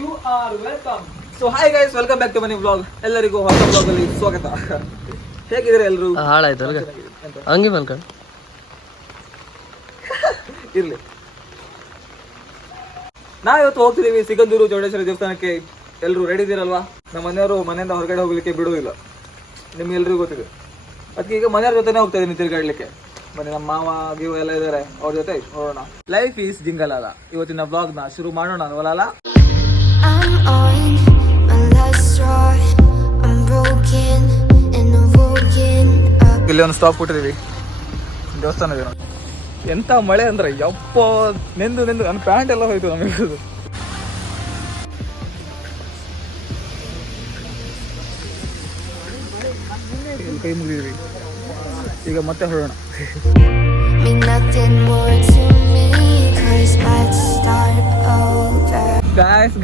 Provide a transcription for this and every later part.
You are welcome. So hi guys, welcome back to money vlog. ಎಲ್ಲರಿಗೂ ಹೊಸ vlog ಅಲ್ಲಿ ಸ್ವಾಗತ. ಹೇಗಿದ್ರೆ ಎಲ್ಲರೂ? ಹಾಳಾಯ್ತು ಹಂಗೆ ಮಲ್ಕ ಇರ್ಲಿ. ನಾವಿವತ್ತು ಹೋಗ್ತಿದೀವಿ ಸಿಗಂದೂರು ಚೌಡೇಶ್ವರಿ ದೇವಸ್ಥಾನಕ್ಕೆ. ಎಲ್ಲರೂ ರೆಡಿ ಇದೀರಲ್ವಾ? ನಮ್ಮ ಮನೆಯವರು ಮನೆಯಿಂದ ಹೊರಗಡೆ ಹೋಗ್ಲಿಕ್ಕೆ ಬಿಡುವುದಿಲ್ಲ, ನಿಮ್ಗೆಲ್ರಿಗೂ ಗೊತ್ತಿದೆ. ಅದಕ್ಕೆ ಈಗ ಮನೆಯವ್ರ ಜೊತೆನೇ ಹೋಗ್ತಾ ಇದೀನಿ ತಿರುಗಾಡ್ಲಿಕ್ಕೆ. ಬನ್ನಿ, ನಮ್ಮ ಮಾವ ಗಿವ್ ಎಲ್ಲ ಇದಾರೆ, ಅವ್ರ ಜೊತೆ ನೋಡೋಣ. ಲೈಫ್ ಈಸ್ ಜಿಂಗಲಾಲ. ಇವತ್ತಿನ ವ್ಲಾಗ್ ನ ಶುರು ಮಾಡೋಣ. ವಲಾಲ ಇಲ್ಲಿ ಒಂದು ಸ್ಟಾಪ್ ಕೊಟ್ಟಿದೀವಿ, ದೇವಸ್ಥಾನ ಇದೆ. ಎಂತ ಮಳೆ ಅಂದ್ರೆ ಯಪ್ಪ, ನೆಂದು ನನ್ನ ಪ್ಯಾಂಟ್ ಎಲ್ಲ ಹೋಯ್ತು ನಮಗೆ. ಕೈ ಮುಗಿದೀವಿ, ಈಗ ಮತ್ತೆ ಹೊರಡೋಣ.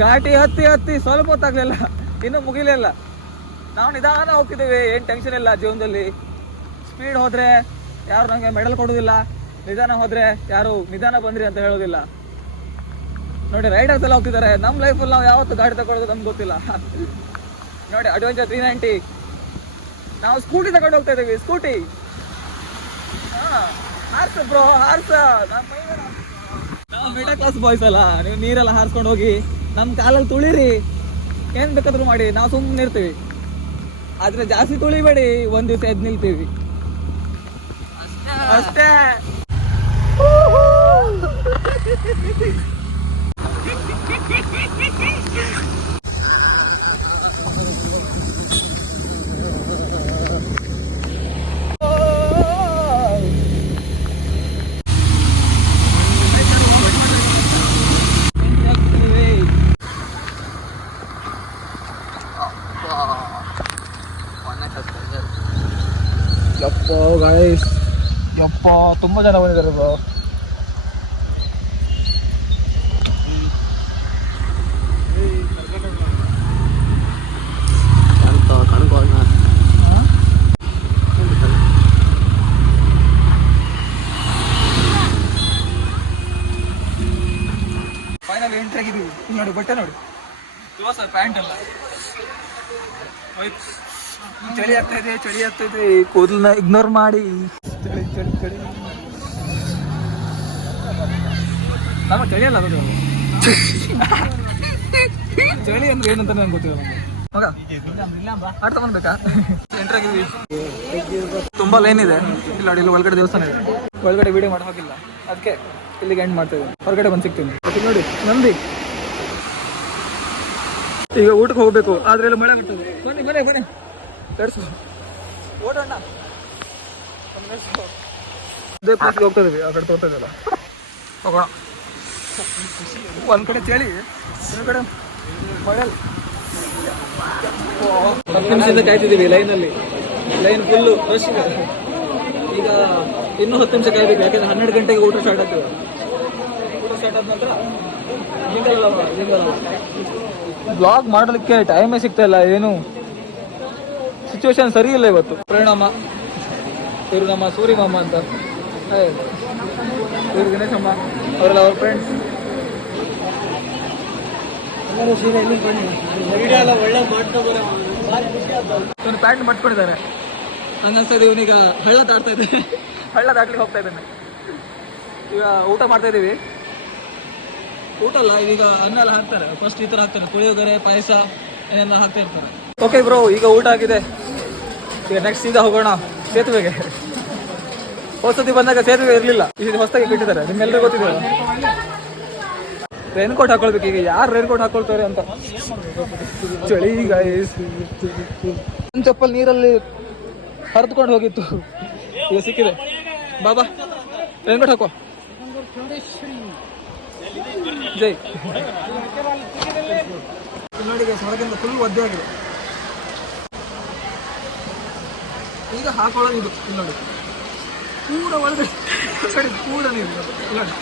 ಘಾಟಿ ಹತ್ತಿ ಸ್ವಲ್ಪ ಹೊತ್ತಾಗ್ಲಿಲ್ಲ, ಇನ್ನೂ ಮುಗಿಲಿಲ್ಲ. ನಾವು ನಿಧಾನ ಹೋಗ್ತಿದ್ದೇವೆ, ಏನ್ ಟೆನ್ಷನ್ ಇಲ್ಲ ಜೀವನದಲ್ಲಿ. ಸ್ಪೀಡ್ ಹೋದ್ರೆ ಯಾರು ನಂಗೆ ಮೆಡಲ್ ಕೊಡೋದಿಲ್ಲ, ನಿಧಾನ ಹೋದ್ರೆ ಯಾರು ನಿಧಾನ ಬಂದ್ರಿ ಅಂತ ಹೇಳೋದಿಲ್ಲ. ನೋಡಿ, ರೈಡರ್ಸ್ ಎಲ್ಲ ಹೋಗ್ತಿದ್ದಾರೆ. ನಮ್ಮ ಲೈಫಲ್ಲಿ ನಾವು ಯಾವತ್ತು ಗಾಡಿ ತಗೊಳ್ಳೋದು ನಮ್ಗೆ ಗೊತ್ತಿಲ್ಲ. ನೋಡಿ, ಅಡ್ವೆಂಚರ್ 390, ನಾವು ಸ್ಕೂಟಿ ತಗೊಂಡು ಹೋಗ್ತಾ ಇದ್ದೀವಿ. ಸ್ಕೂಟಿ ಹಾರ್ಸ ಬ್ರೋ, ಹಾರ್ಸ. ನಾವು ಮಿಡಲ್ ಕ್ಲಾಸ್ ಬಾಯ್ಸ್ ಅಲ್ಲ, ನೀವು ನೀರೆಲ್ಲ ಹಾರಿಸ್ಕೊಂಡು ಹೋಗಿ ನಮ್ಮ ಕಾಲಲ್ಲಿ ತುಳಿರಿ, ಏನ್ ಬೇಕಾದ್ರೂ ಮಾಡಿ, ನಾವು ಸುಮ್ಮನೆ ಇರ್ತೀವಿ. ಆದ್ರೆ ಜಾಸ್ತಿ ತುಳಿಬೇಡಿ, ಒಂದ್ ದಿವಸ ಎದ್ದು ನಿಲ್ತೀವಿ ಅಷ್ಟೇ. ಯಪ್ಪ ಗಾಯ್ಸ್, ಯಪ್ಪ ತುಂಬಾ ಜನ ಬಂದಿದ್ದಾರೆ ಬ್ರೋ. ಫೈನಲ್ ಎಂಟ್ರಿ ಆಗಿದ್ದೀವಿ. ನೋಡಿ, ಬಟ್ಟೆ ನೋಡಿ, ಕ್ಲೋಸ್ ಪ್ಯಾಂಟ್ ಎಲ್ಲ ಚಳಿ ಆಗ್ತಾ ಇದೆ. ಕೂದಲನ್ನ ಇಗ್ನೋರ್ ಮಾಡಿ. ಚಳಿ ನಮ್ಮ ಚಳಿ ಅಲ್ಲ, ಅದು ಚಳಿ ಅಂದ್ರೆ ಏನಂತ ನಂಗೆ ಗೊತ್ತಿಲ್ಲ. ಮಗ ಆಡ್ತಾ ಬಂದ್ಬೇಕಾ? ಎಂಟ್ರಿ ಆಗಿದ್ವಿ, ತುಂಬಾ ಲೈನ್ ಇದೆ. ಇಲ್ಲ ನೋಡಿ, ಇಲ್ಲಿ ಒಳಗಡೆ ದೇವಸ್ಥಾನ ಇದೆ, ಒಳಗಡೆ ವಿಡಿಯೋ ಮಾಡಿ ಹೋಗಿಲ್ಲ, ಅದಕ್ಕೆ ಇಲ್ಲಿಗೆ ಎಂಡ್ ಮಾಡ್ತಾ ಇದ್ದೀನಿ. ಹೊರಗಡೆ ಬಂದು ಸಿಗ್ತೀನಿ. ಅದಕ್ಕೆ ನೋಡಿ ನಂದಿ. ಈಗ ಊಟಕ್ಕೆ ಹೋಗ್ಬೇಕು, ಆದ್ರೆ ಎಲ್ಲ ಮಳೆ ಬಿಟ್ಟದು. ಬನ್ನಿ ತರ್ಸು, ಓಡೋಣ. ಅದೇ ಪ್ಲೇಸ್ಗೆ ಹೋಗ್ತಾ ಇದೀವಿ, ಆ ಕಡೆ ತೋರ್ತಾ ಇದೆಯಲ್ಲ, ಹೋಗೋಣ. ಒಂದ್ ಕಡೆ ಚಳಿ, ಇನ್ನೊಂದ್ ಕಡೆ ಮಳೆ. 10 ನಿಮಿಷದಿಂದ ಕಾಯ್ತಿದ್ದೀವಿ ಲೈನಲ್ಲಿ. ಲೈನ್ ಫುಲ್ಲು ರಶ್ ಇದೆ. ಈಗ ಇನ್ನೂ 10 ನಿಮಿಷ ಕಾಯ್ಬೇಕು, ಯಾಕಂದ್ರೆ 12 ಗಂಟೆಗೆ ಊಟ ಸ್ಟಾರ್ಟ್ ಆಗ್ತದೆ. ಊಟ ಸ್ಟಾರ್ಟ್ ಆದ ನಂತರ ಬ್ಲಾಗ್ ಮಾಡಲಿಕ್ಕೆ ಟೈಮೇ ಸಿಗ್ತಾ ಇಲ್ಲ. ಏನು ಸಿಚುವೇಶನ್ ಸರಿ ಇಲ್ಲ ಇವತ್ತು. ಪ್ರಣಾಮ, ಇವರು ನಮ್ಮ ಸೂರಿ ಮಾಮ ಅಂತ, ಇವರು ದಿನೇಶಮ್ಮ, ಅವರೆಲ್ಲ ಅವ್ರ ಫ್ರೆಂಡ್ಸ್. ಇವನು ಪ್ಯಾಂಟ್ ಮಟ್ಕೊಂಡಿದ್ದಾರೆ, ಹಂಗನ್ಸ್ತಾ ಇದೆ. ಇವನೀಗ ಹಳ್ಳ ದಾಟ್ತಾ ಇದೆ, ಹಳ್ಳ ದಾಟ್ಲಿಕ್ಕೆ ಹೋಗ್ತಾ ಇದ್ದಾನೆ. ಈಗ ಊಟ ಮಾಡ್ತಾ ಇದ್ದೀವಿ. ಊಟ ಅಲ್ಲ, ಈಗ ಅನ್ನ ಎಲ್ಲ ಹಾಕ್ತಾರೆ. ಫಸ್ಟ್ ಈ ಥರ ಹಾಕ್ತಾರೆ, ಪುಳಿಯೋಗರೆ, ಪಾಯಸ ಏನೆಲ್ಲ ಹಾಕ್ತಾ ಇರ್ತಾರೆ. ಓಕೆ ಬ್ರೋ, ಈಗ ಊಟ ಆಗಿದೆ. ಈಗ ನೆಕ್ಸ್ಟ್ ಸೀದಾ ಹೋಗೋಣ ಸೇತುವೆಗೆ. ಹೊಸತಿ ಬಂದಾಗ ಸೇತುವೆ ಇರಲಿಲ್ಲ, ಇದು ಹೊಸದಾಗಿ ಬಿಟ್ಟಿದ್ದಾರೆ. ನಿಮ್ಮೆಲ್ಲರಿಗೂ ಗೊತ್ತಿದೆ. ರೈನ್ ಕೋಟ್ ಹಾಕೊಳ್ಬೇಕು. ಈಗ ಯಾರು ರೈನ್ ಕೋಟ್ ಹಾಕೊಳ್ತಾರೆ ಅಂತ ಚಳಿ ಗೈಸ್. ನನ್ನ ಚಪ್ಪಲ್ ನೀರಲ್ಲಿ ಹರಿದುಕೊಂಡು ಹೋಗಿತ್ತು, ಈಗ ಸಿಕ್ಕಿದೆ. ಬಾಬಾ ರೈನ್ ಕೋಟ್ ಹಾಕೋ. ಜೈ. ನೋಡಿ ಗೈಸ್, ಹೊರಗಿಂದ ಫುಲ್ ಒದ್ದೆ ಆಗಿದೆ. ಈಗ ಹಾಕೊಳ್ಳೋದು ಇದು. ಇಲ್ಲಿ ನೋಡಿ, ಕೂಡ ಒಳಗಡೆ ಕೂಡ ನೀರು. ಇಲ್ಲ ನೋಡಿ,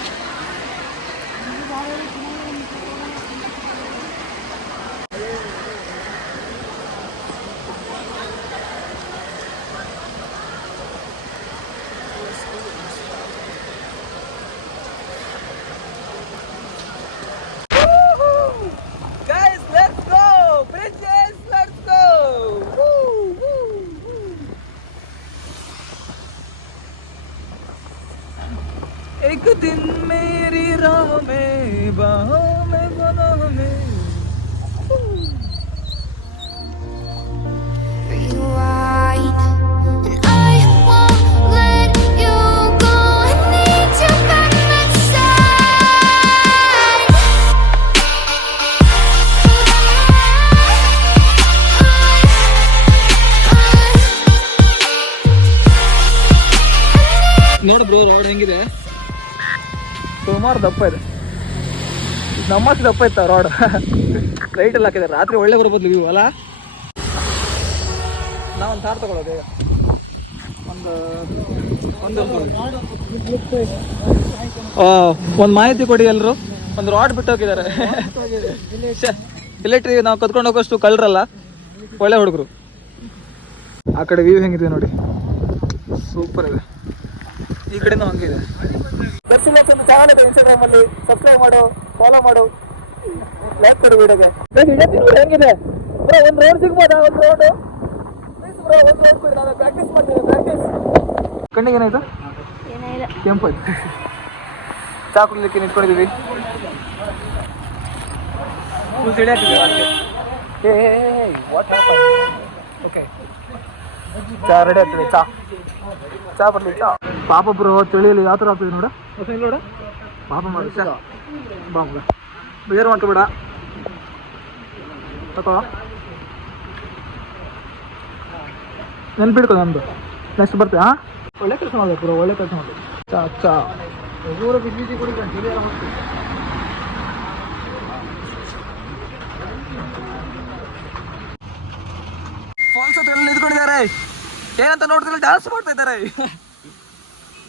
ಬ್ರೋ ರೋಡ್ ಹೆಂಗಿದೆ, ಸುಮಾರು ದಪ್ಪ ಇದೆ. ನಮ್ಮಷ್ಟು ದಪ್ಪ ಇತ್ತ ರೋಡ್. ಲೈಟ್ ಎಲ್ಲ ಹಾಕಿದ್ದಾರೆ, ರಾತ್ರಿ ಒಳ್ಳೆ ಬರ್ಬೋದು ವ್ಯೂ ಅಲ್ಲ. ನಾವೊಂದು ಕಾರ್ ತಗೊಳ್ಳೋದು ಈಗ, ಒಂದು ಮಾಹಿತಿ ಕೊಡಿ ಎಲ್ಲರೂ. ಒಂದು ರಾಡ್ ಬಿಟ್ಟು ಹೋಗಿದ್ದಾರೆ. ಇಲೆಕ್ಟ್ರಿಕ್ ನಾವು ಕತ್ಕೊಂಡು ಹೋಗೋಷ್ಟು ಕಳ್ರಲ್ಲ, ಒಳ್ಳೆ ಹುಡುಗರು. ಆ ಕಡೆ ವ್ಯೂ ಹೆಂಗಿದೆ ನೋಡಿ, ಸೂಪರ್ ಇದೆ. ಈ ಕಡೆನೂ ಹಂಗಿದೆ. ಚಾನಲ್ ಇದೆ ಇನ್ಸ್ಟಾಗ್ರಾಮಲ್ಲಿ, ಸಬ್ಸ್ಕ್ರೈಬ್ ಮಾಡು, ಫಾಲೋ ಮಾಡು, ಲೈಕ್ ಕೊಡು ವಿಡಿಯೋಗೆ. ಹೆಂಗಿದೆ ಬ್ರೋ, ಒಂದು ರೋಡ್ ಸಿಗ್ಬೋದಾ? ಒಂದು ರೋಡ್ ಬ್ರೋ, ಒಂದು ರೋಡ್ ಕೊಡಿ, ನಾನು ಪ್ರಾಕ್ಟೀಸ್ ಮಾಡ್ತೀನಿ. ಪ್ರಾಕ್ಟೀಸ್. ಕಣ್ಣಿಗೆ ಏನಾಯ್ತು? ಕೆಂಪು ಆಯ್ತು. ಚಾ ಕುಡಿಲಿಕ್ಕೆ ನಿಂತ್ಕೊಂಡಿದ್ದೀವಿ. ಓಕೆ, ಚಾ ರೆಡಿ ಆಗ್ತದೆ. ಚಾ ಬರಲಿ. ಚಾ ಪಾಪ ಬ್ರೋ, ತಿಳಿಯಲಿ ಯಾವ ಥರ ಆಗ್ತದೆ ನೋಡ. ನೋಡ ಪಾಪ ಮಾಡಿ ಚಾ ಬಾ ಮಗ, ಬೇರೆ ಮಾಡ್ಕೋಬೇಡ, ತಗೋ. ನೆನ್ಪಿಡ್ಕೊ ನಮ್ಮದು, ನೆಕ್ಸ್ಟ್ ಬರ್ತೀವಿ. ಹಾಂ, ಒಳ್ಳೆ ಕೆಲಸ ಮಾಡಬೇಕು ಬ್ರೋ, ಒಳ್ಳೆ ಕೆಲಸ ಮಾಡಬೇಕು. ಚಾ ಚಾ ಊರ ಬಿಸಿ ಕುಡಿಕೊಂಡು ಫಾಲ್ಸ್ ಹತ್ರ ಎಲ್ಲ ನಿಂತ್ಕೊಂಡಿದ್ದಾರೆ. ಏನಂತ ನೋಡ್ತಿಲ್ಲ, ಡ್ಯಾನ್ಸ್ ಮಾಡ್ತಾ ಇದ್ದಾರೆ.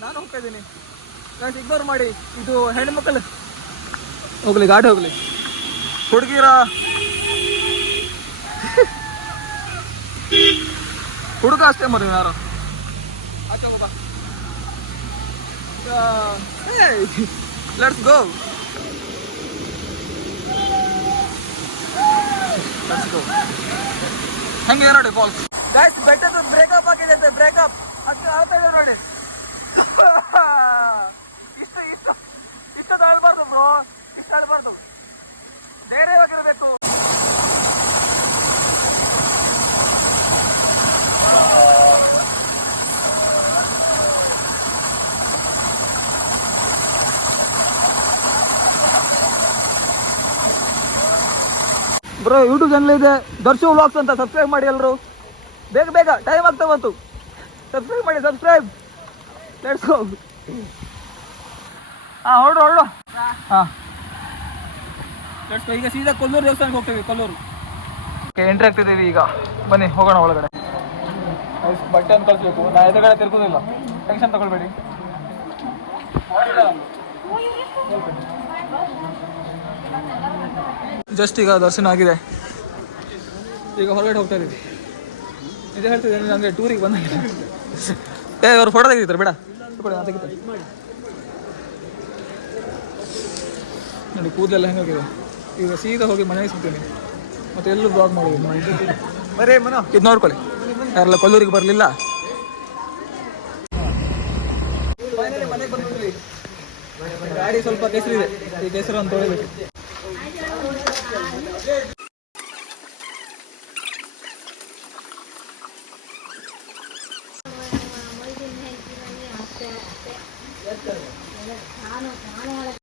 ನಾನು ಹೋಗ್ತಾ ಇದ್ದೀನಿ, ನಾನು ಇಗ್ನೋರ್ ಮಾಡಿ. ಇದು ಹೆಣ್ಮಕ್ಳು ಹೋಗ್ಲಿ, ಗಾಡಿ ಹೋಗ್ಲಿ. ಹುಡುಗಿರ ಹುಡುಗ ಅಷ್ಟೇ ಮರಿ ಯಾರು. ಆಚೆ ಹೋಗ, ಲೆಟ್ಸ್ ಗೋ. ಹೆಂಗೆ ನೋಡಿ ಫಾಲ್ಸ್. ಗೈಸ್, ಬೆಟ್ಟದ ಬ್ರೇಕಪ್ ಆಗಿದೆ ಅಂತ. ಬ್ರೇಕಪ್ ಅದು ಆಗ್ತಾ ಇದೆ ನೋಡಿ. ಇಷ್ಟು ತಾಳ್ಬಾರ್ದು ಬ್ರೋ, ಇಷ್ಟು ತಾಳ್ಬಾರ್ದು, ಧೈರ್ಯವಾಗಿರ್ಬೇಕು. ಬ್ರೋ ಯೂಟ್ಯೂಬ್ ಚಾನಲ್ ಇದೆ, ದರ್ಶು ವ್ಲಾಗ್ಸ್ ಅಂತ. ಸಬ್ಸ್ಕ್ರೈಬ್ ಮಾಡಿ ಎಲ್ಲರೂ, ಬೇಗ ಬೇಗ, ಟೈಮ್ ಆಗ್ತಾ ಬಂತು. ಸಬ್ಸ್ಕ್ರೈಬ್ ಮಾಡಿ, ಸಬ್ಸ್ಕ್ರೈಬ್. Let's go. ಹಾಂ, ಹೊರಡು. ಹಾಂ, ಲೆಟ್ಸ್ ಗೋ. ಈಗ ಸೀದಾ ಕೊಲ್ಲೂರು ದೇವಸ್ಥಾನಕ್ಕೆ ಹೋಗ್ತೀವಿ. ಕೊಲ್ಲೂರು ಎಂಟ್ರಿ ಆಗ್ತಿದ್ದೀವಿ ಈಗ. ಬನ್ನಿ ಹೋಗೋಣ ಒಳಗಡೆ. ಬಟ್ಟೆ ಅಂತ ಕಳಿಸ್ಬೇಕು, ನಾ ಎದುರುಗಡೆ ತಿರ್ಗೋದಿಲ್ಲ, ಟೆನ್ಷನ್ ತಗೊಳ್ಬೇಡಿ. ಜಸ್ಟ್ ಈಗ ದರ್ಶನ ಆಗಿದೆ, ಈಗ ಹೊರಗಡೆ ಹೋಗ್ತಾ ಇದ್ದೀವಿ. ಇದು ಹೇಳ್ತಿದ್ದೀನಿ, ನನಗೆ ಟೂರಿಗೆ ಬಂದಾಗಿದೆ. ಅವ್ರು ಫೋಟೋ ತೆಗಿತಾರೆ, ಬೇಡ ತೆಗಿತಾರೆ ನೋಡಿ. ಕೂದಲೆಲ್ಲ ಹೆಂಗಾಗಿದೆ. ಈಗ ಸೀದಾ ಹೋಗಿ ಮನೆಗೆ ಸಿಗ್ತೀನಿ, ಮತ್ತೆ ಎಲ್ಲೂ ಬ್ಲಾಗ್ ಮಾಡೋದು. ಬರೇ ಮನ ಇದು ನೋಡ್ಕೊಳ್ಳಿ, ಯಾರೆಲ್ಲ ಕೊಲ್ಲೂರಿಗೆ ಬರಲಿಲ್ಲ. ಮನೆಗೆ ಬಂದ್ಬಿಟ್ವಿ. ಗಾಡಿ ಸ್ವಲ್ಪ ಕೆಸರಿದೆ, ಈ ಕೆಸರು ಅಂತ ತೊಳಿಬೇಕು.